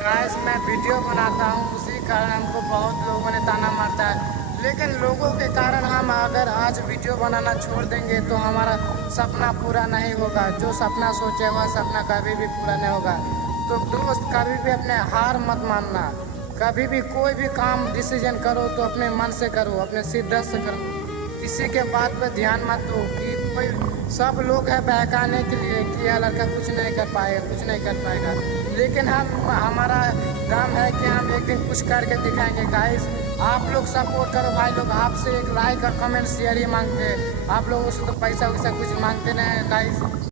Guys मैं video बनाता हूँ, उसी कारण हमको बहुत लोगों ने ताना मारता है। लेकिन लोगों के कारण हम अगर आज वीडियो बनाना छोड़ देंगे तो हमारा सपना पूरा नहीं होगा। जो सपना सोचे वह सपना कभी भी पूरा नहीं होगा। तो दोस्त, कभी भी अपने हार मत मानना। कभी भी कोई भी काम डिसीजन करो तो अपने मन से करो, अपने शिद्दत से करो। किसी के बात पर ध्यान मत दो कि कोई सब लोग है बहकाने के लिए कि यह लड़का कुछ नहीं कर पाएगा, कुछ नहीं कर पाएगा। लेकिन हमारा दम है कि हम एक दिन कुछ करके दिखाएंगे। गाइस, आप लोग सपोर्ट करो भाई लोग। आपसे एक लाइक और कमेंट शेयर ही मांगते हैं। आप लोगों से तो पैसा वैसा कुछ मांगते नहीं है गाइस।